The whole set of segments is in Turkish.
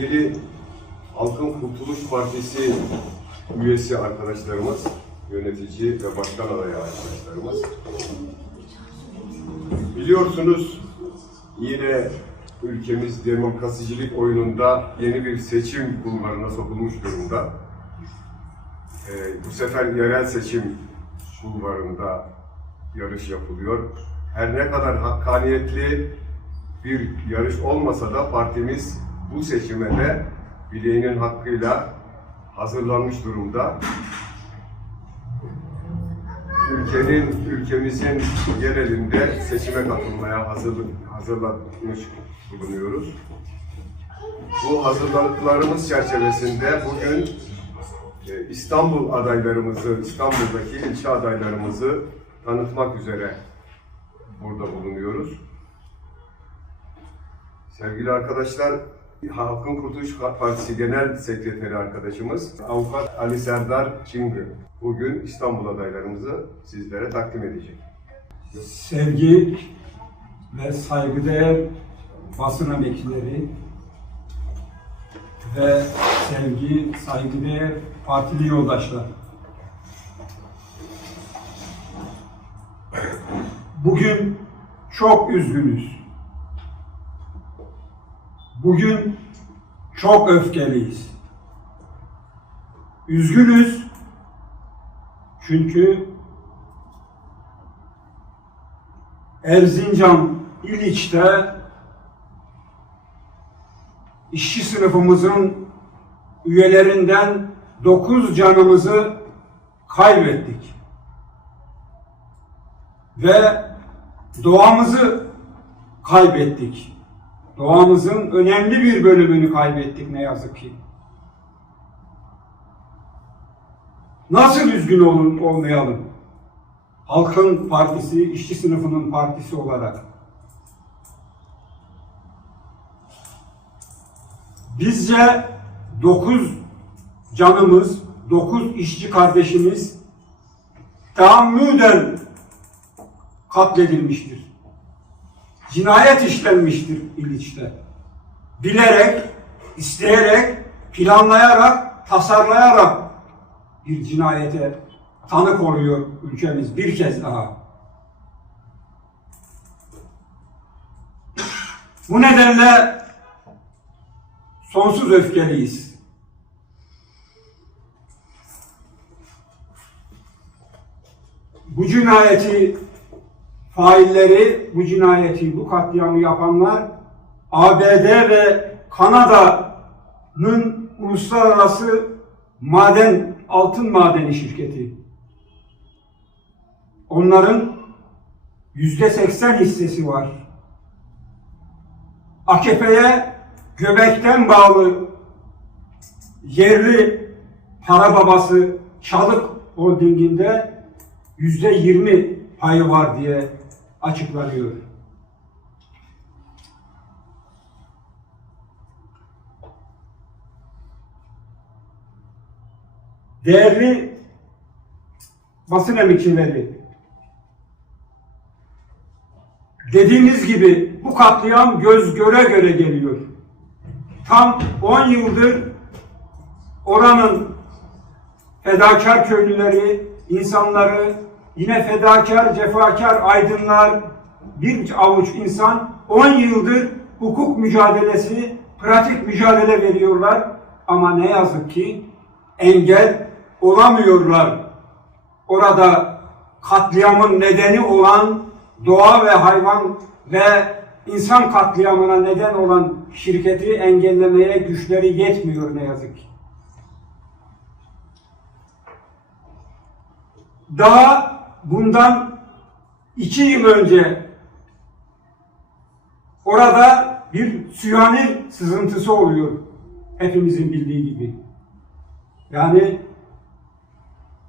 sevgili Halkın Kurtuluş Partisi üyesi arkadaşlarımız, yönetici ve başkan adayı arkadaşlarımız. Biliyorsunuz yine ülkemiz demokrasicilik oyununda yeni bir seçim kulvarına sokulmuş durumda. Ee, bu sefer yerel seçim kulvarında yarış yapılıyor. Her ne kadar hakkaniyetli bir yarış olmasa da partimiz bu seçime de bileğinin hakkıyla hazırlanmış durumda. Ülkenin, ülkemizin genelinde seçime katılmaya hazırlık, hazırlanmış bulunuyoruz. Bu hazırlıklarımız çerçevesinde bugün e, İstanbul adaylarımızı, İstanbul'daki ilçe adaylarımızı tanıtmak üzere burada bulunuyoruz. Sevgili arkadaşlar, Halkın Kurtuluş Partisi Genel Sekreteri arkadaşımız Avukat Ali Serdar Çıngı bugün İstanbul adaylarımızı sizlere takdim edecek. sevgi ve saygıdeğer basın emekçileri ve sevgi, saygıdeğer partili yoldaşlar. Bugün çok üzgünüz. Bugün çok öfkeliyiz. Üzgünüz çünkü Erzincan İliç'te işçi sınıfımızın üyelerinden dokuz canımızı kaybettik. Ve doğamızı kaybettik. Doğamızın önemli bir bölümünü kaybettik ne yazık ki. Nasıl üzgün olun, olmayalım? Halkın partisi, işçi sınıfının partisi olarak. Bizce dokuz canımız, dokuz işçi kardeşimiz tahammüden katledilmiştir. Cinayet işlenmiştir İliç'te. Bilerek, isteyerek, planlayarak, tasarlayarak bir cinayete tanık oluyor ülkemiz bir kez daha. Bu nedenle sonsuz öfkeliyiz. Bu cinayeti failleri, bu cinayeti, bu katliamı yapanlar ABD ve Kanada'nın uluslararası maden, altın madeni şirketi. Onların yüzde seksen hissesi var. AKP'ye göbekten bağlı yerli para babası Çalık Holding'inde yüzde yirmi payı var diye açıklanıyor. Değerli basın emekçileri, dediğimiz gibi bu katliam göz göre göre geliyor. Tam 10 yıldır oranın fedakar köylüleri, insanları, yine fedakar, cefakar aydınlar, bir avuç insan 10 yıldır hukuk mücadelesi, pratik mücadele veriyorlar. Ama ne yazık ki engel olamıyorlar. Orada katliamın nedeni olan doğa ve hayvan ve insan katliamına neden olan şirketi engellemeye güçleri yetmiyor ne yazık ki. Daha bundan iki yıl önce orada bir süyanir sızıntısı oluyor. Hepimizin bildiği gibi. Yani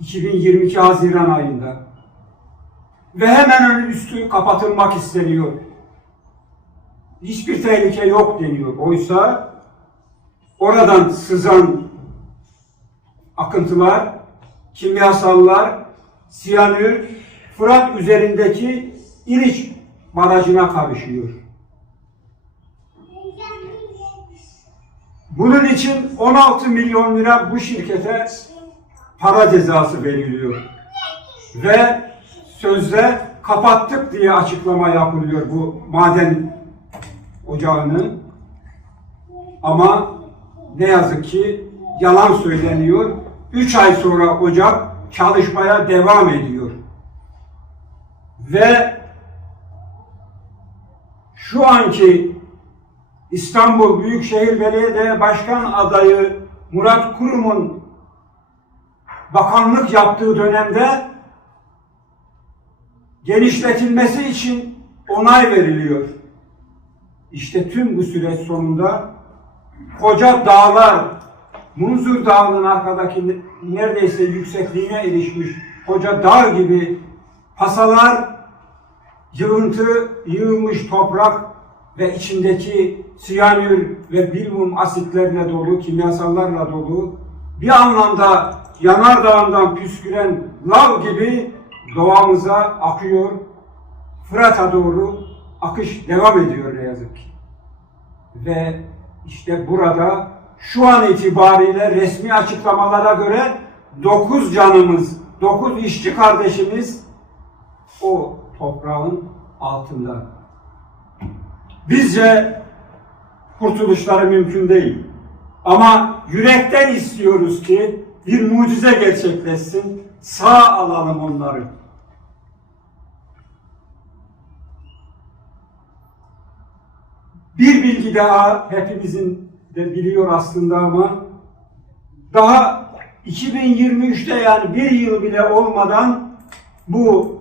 2022 Haziran ayında. Ve hemen üstü kapatılmak isteniyor. Hiçbir tehlike yok deniyor. Oysa oradan sızan akıntılar, kimyasallar, siyanür, Fırat üzerindeki İliç barajına karışıyor. Bunun için 16 milyon lira bu şirkete para cezası veriliyor. Ve sözde kapattık diye açıklama yapılıyor bu maden ocağını. Ama ne yazık ki yalan söyleniyor. 3 ay sonra ocak çalışmaya devam ediyor. Ve şu anki İstanbul Büyükşehir Belediye Başkan adayı Murat Kurum'un bakanlık yaptığı dönemde genişletilmesi için onay veriliyor. İşte tüm bu süreç sonunda koca dağlar, Munzur Dağı'nın arkadaki neredeyse yüksekliğine erişmiş koca dağ gibi pasalar, yığıntı, yığılmış toprak ve içindeki siyanür ve bilmum asitlerle dolu, kimyasallarla dolu bir anlamda yanardağından püsküren lav gibi doğamıza akıyor. Fırat'a doğru akış devam ediyor ne yazık ki. Ve işte burada şu an itibariyle resmi açıklamalara göre 9 canımız, 9 işçi kardeşimiz o toprağın altında. Bizce kurtuluşları mümkün değil. Ama yürekten istiyoruz ki bir mucize gerçekleşsin, sağ alalım onları. Bir bilgi daha hepimizin de biliyor aslında ama daha 2023'te yani bir yıl bile olmadan bu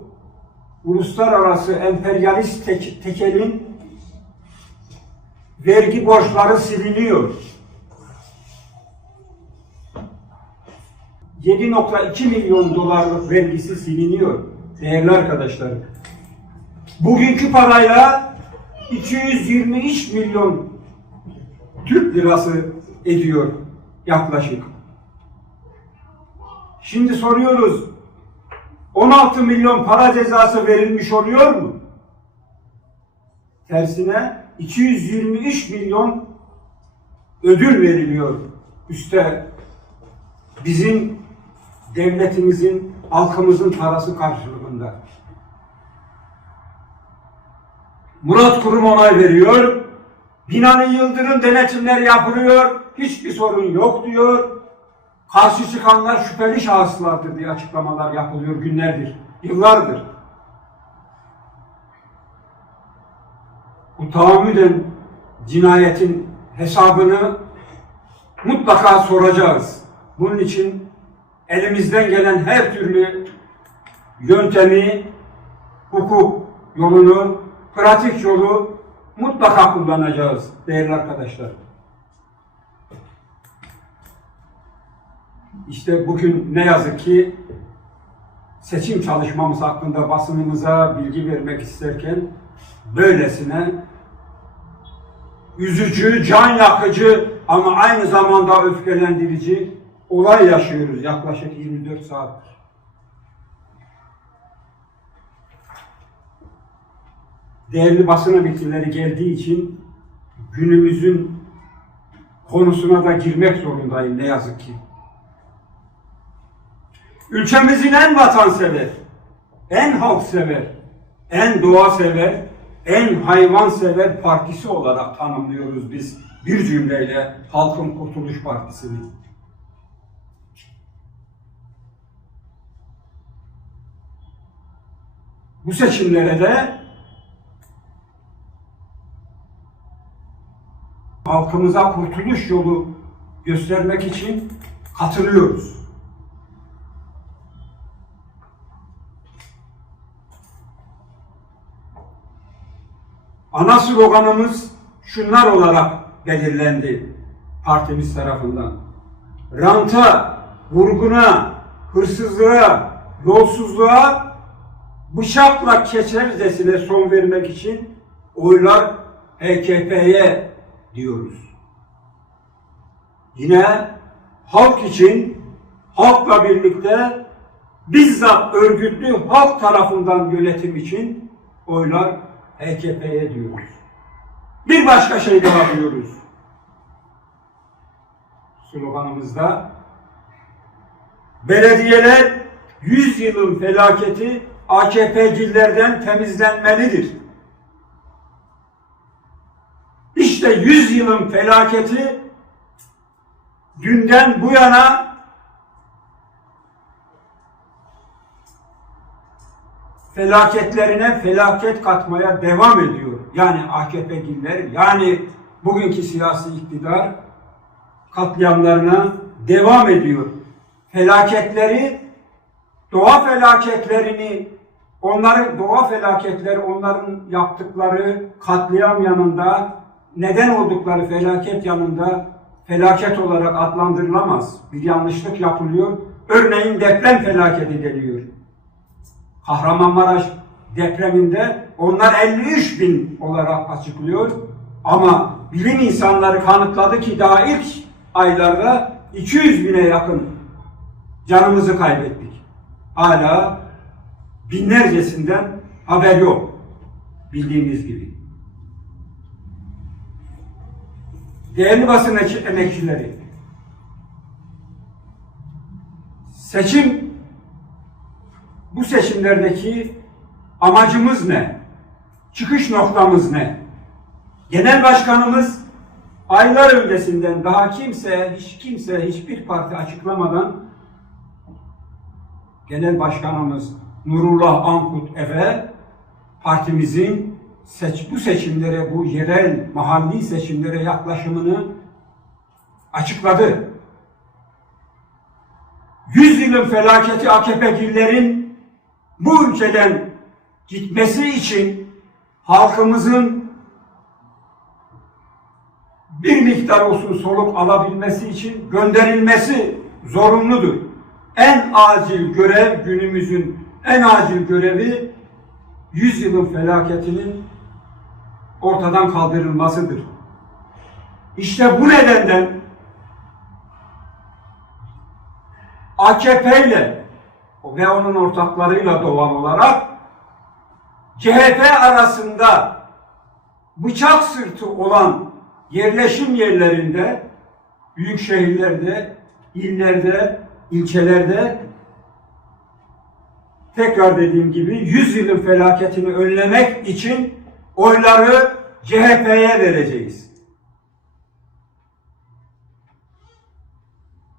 uluslararası emperyalist tek- tekelin vergi borçları siliniyor. 7.2 milyon dolarlık vergisi siliniyor değerli arkadaşlarım. Bugünkü parayla 223 milyon Türk lirası ediyor yaklaşık. Şimdi soruyoruz 16 milyon para cezası verilmiş oluyor mu? Tersine 223 milyon ödül veriliyor. Üste bizim devletimizin, halkımızın parası karşılığında. Murat Kurum onay veriyor. Binanın Yıldırım denetimleri yapılıyor. Hiçbir sorun yok diyor. Karşı çıkanlar şüpheli şahıslardır diye açıklamalar yapılıyor günlerdir, yıllardır. Bu tahammüden cinayetin hesabını mutlaka soracağız. Bunun için elimizden gelen her türlü yöntemi, hukuk yolunu, pratik yolu mutlaka kullanacağız değerli arkadaşlar. İşte bugün ne yazık ki seçim çalışmamız hakkında basınımıza bilgi vermek isterken böylesine üzücü, can yakıcı ama aynı zamanda öfkelendirici olay yaşıyoruz yaklaşık 24 saattir. Değerli basın emekçileri geldiği için günümüzün konusuna da girmek zorundayım ne yazık ki. Ülkemizin en vatansever, en halksever, en doğasever, en hayvansever partisi olarak tanımlıyoruz biz bir cümleyle Halkın Kurtuluş Partisi'ni. Bu seçimlere de halkımıza kurtuluş yolu göstermek için katılıyoruz. Ana sloganımız şunlar olarak belirlendi partimiz tarafından. Ranta, vurguna, hırsızlığa, yolsuzluğa bıçakla keçercesine son vermek için oylar HKP'ye diyoruz. Yine halk için, halkla birlikte bizzat örgütlü halk tarafından yönetim için oylar HKP'ye diyoruz. Bir başka şey daha diyoruz. sloganımızda. Belediyeler 100 yılın felaketi AKP'cilerden temizlenmelidir. İşte 100 yılın felaketi dünden bu yana felaketlerine felaket katmaya devam ediyor. Yani AKP'liler, yani bugünkü siyasi iktidar katliamlarına devam ediyor. Felaketleri, doğa felaketlerini, onların doğa felaketleri, onların yaptıkları katliam yanında, neden oldukları felaket yanında felaket olarak adlandırılamaz. Bir yanlışlık yapılıyor. Örneğin deprem felaketi deniyor. Kahramanmaraş depreminde onlar 53 bin olarak açıklıyor. Ama bilim insanları kanıtladı ki daha ilk aylarda 200 bine yakın canımızı kaybettik. Hala binlercesinden haber yok. Bildiğimiz gibi. Değerli basın emekçileri, seçim bu seçimlerdeki amacımız ne? Çıkış noktamız ne? Genel başkanımız aylar öncesinden daha kimse, hiç kimse, hiçbir parti açıklamadan Genel Başkanımız Nurullah Ankut Efe partimizin seç, bu seçimlere, bu yerel, mahalli seçimlere yaklaşımını açıkladı. 100 yılın felaketi AKP'lilerin bu ülkeden gitmesi için halkımızın bir miktar olsun soluk alabilmesi için gönderilmesi zorunludur. En acil görev günümüzün en acil görevi 100 yılın felaketinin ortadan kaldırılmasıdır. İşte bu nedenden AKP ile ve onun ortaklarıyla doğal olarak CHP arasında bıçak sırtı olan yerleşim yerlerinde, büyük şehirlerde, illerde, ilçelerde tekrar dediğim gibi 100 yılın felaketini önlemek için oyları CHP'ye vereceğiz.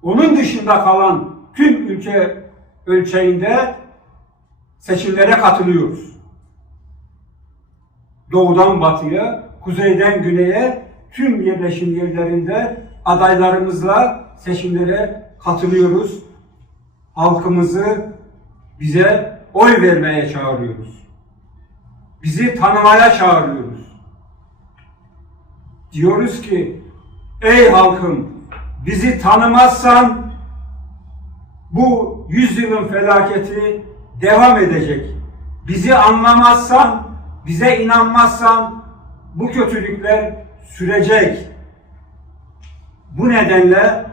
Onun dışında kalan tüm ülke ölçeğinde seçimlere katılıyoruz. Doğudan batıya, kuzeyden güneye tüm yerleşim yerlerinde adaylarımızla seçimlere katılıyoruz. Halkımızı bize oy vermeye çağırıyoruz. Bizi tanımaya çağırıyoruz. Diyoruz ki ey halkım bizi tanımazsan bu yüzyılın felaketi devam edecek. Bizi anlamazsan, bize inanmazsan bu kötülükler sürecek. Bu nedenle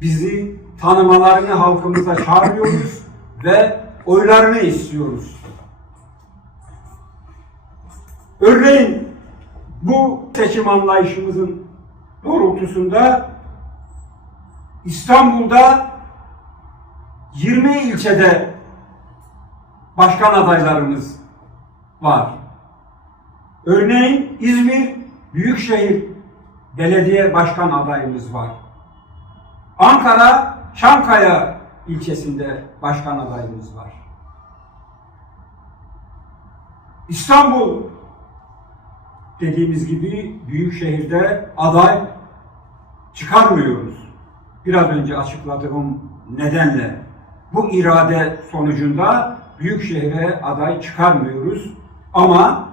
bizi tanımalarını halkımıza çağırıyoruz ve oylarını istiyoruz. Örneğin bu seçim anlayışımızın doğrultusunda İstanbul'da 20 ilçede başkan adaylarımız var. Örneğin İzmir Büyükşehir Belediye Başkan adayımız var. Ankara Çankaya ilçesinde başkan adayımız var. İstanbul dediğimiz gibi büyük şehirde aday çıkarmıyoruz. Biraz önce açıkladığım nedenle bu irade sonucunda büyük şehre aday çıkarmıyoruz. Ama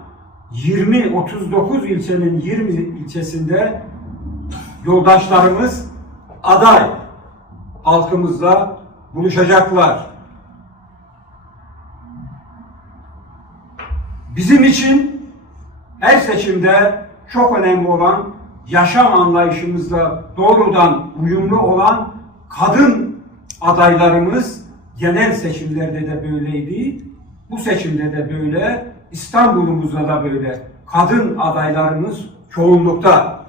20 39 ilçenin 20 ilçesinde yoldaşlarımız aday halkımızla buluşacaklar. Bizim için her seçimde çok önemli olan yaşam anlayışımızla doğrudan uyumlu olan kadın adaylarımız genel seçimlerde de böyleydi. Bu seçimde de böyle, İstanbul'umuzda da böyle. Kadın adaylarımız çoğunlukta.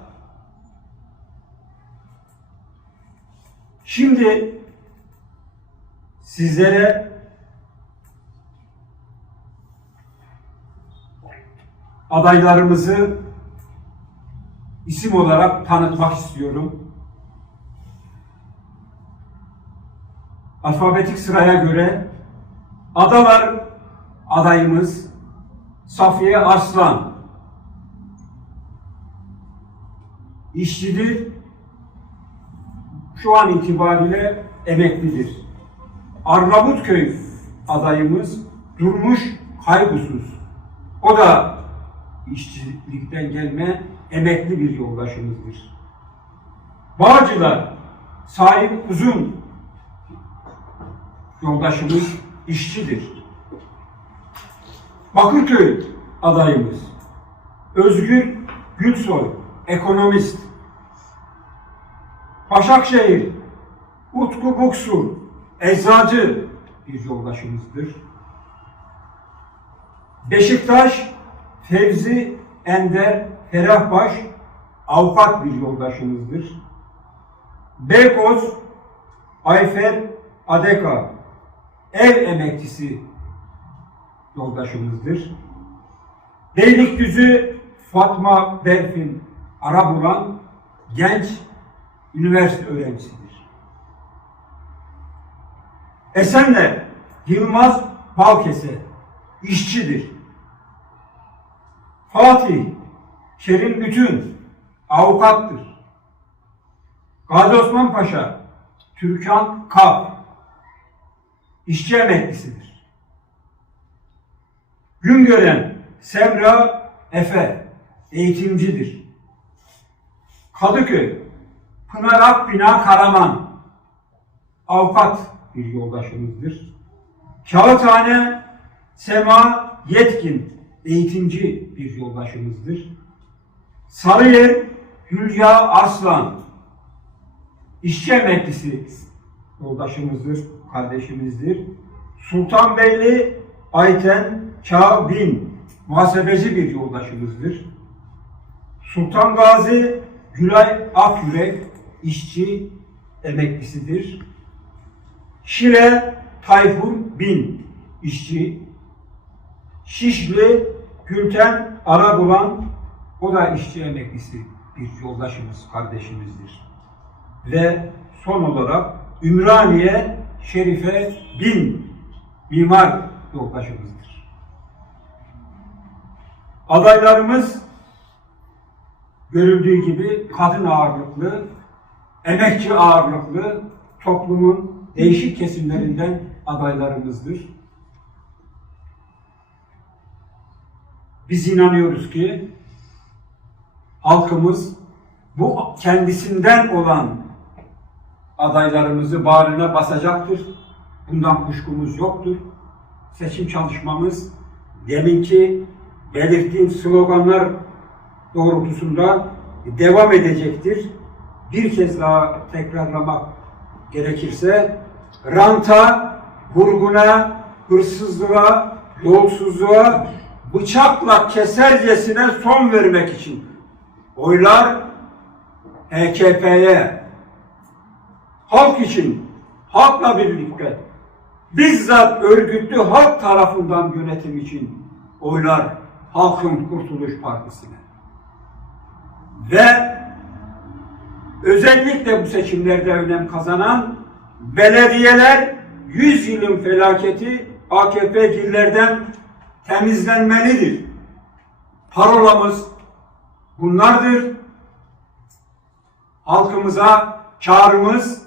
Şimdi sizlere adaylarımızı isim olarak tanıtmak istiyorum. Alfabetik sıraya göre adalar adayımız Safiye Arslan. İşçidir. Şu an itibariyle emeklidir. Arnavutköy adayımız Durmuş Kaygusuz. O da işçilikten gelme emekli bir yoldaşımızdır. Bağcılar Sahip Uzun yoldaşımız işçidir. Bakırköy adayımız Özgür Gülsoy ekonomist. Başakşehir Utku Buksu eczacı bir yoldaşımızdır. Beşiktaş Fevzi Ender Ferahbaş avukat bir yoldaşımızdır. Beykoz Ayfer Adeka ev emeklisi yoldaşımızdır. Beylikdüzü Fatma Berfin Arabulan genç üniversite öğrencisidir. Esenler Yılmaz Balkese işçidir. Fatih Kerim Bütün avukattır. Gazi Osman Paşa Türkan Kap işçi emeklisidir. Güngören Semra Efe eğitimcidir. Kadıköy Pınar Akbina Karaman avukat bir yoldaşımızdır. Kağıthane Sema Yetkin eğitimci bir yoldaşımızdır. Sarıyer Hülya Arslan işçi emeklisi yoldaşımızdır, kardeşimizdir. Sultanbeyli Ayten Kağbin muhasebeci bir yoldaşımızdır. Sultan Gazi Gülay Akyürek işçi emeklisidir. Şire Tayfun Bin işçi. Şişli Gülten Arabulan o da işçi emeklisi bir yoldaşımız, kardeşimizdir. Ve son olarak Ümraniye Şerife Bin mimar yoldaşımızdır. Adaylarımız görüldüğü gibi kadın ağırlıklı, emekçi ağırlıklı toplumun değişik kesimlerinden adaylarımızdır. Biz inanıyoruz ki halkımız bu kendisinden olan adaylarımızı bağrına basacaktır. Bundan kuşkumuz yoktur. Seçim çalışmamız deminki belirttiğim sloganlar doğrultusunda devam edecektir. Bir kez daha tekrarlamak gerekirse ranta, vurguna, hırsızlığa, yolsuzluğa bıçakla kesercesine son vermek için oylar HKP'ye halk için, halkla birlikte bizzat örgütlü halk tarafından yönetim için oylar Halkın Kurtuluş Partisi'ne. Ve özellikle bu seçimlerde önem kazanan belediyeler 100 yılın felaketi AKP'cilerden temizlenmelidir. Parolamız bunlardır. Halkımıza çağrımız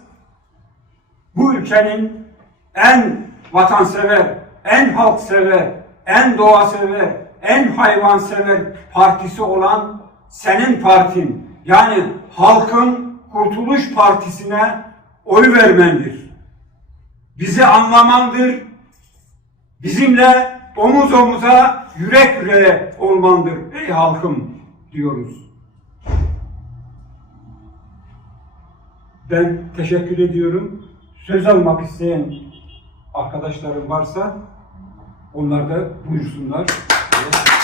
bu ülkenin en vatansever, en halksever, en doğasever, en hayvansever partisi olan senin partin yani Halkın Kurtuluş Partisi'ne oy vermendir. Bizi anlamandır. Bizimle omuz omuza, yürek yüreğe olmandır ey halkım diyoruz. Ben teşekkür ediyorum. Söz almak isteyen arkadaşlarım varsa onlar da buyursunlar. Halkın